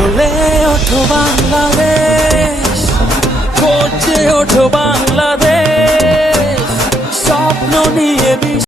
চলে ওঠো বাংলাদেশ করছে ওঠো বাংলাদেশ।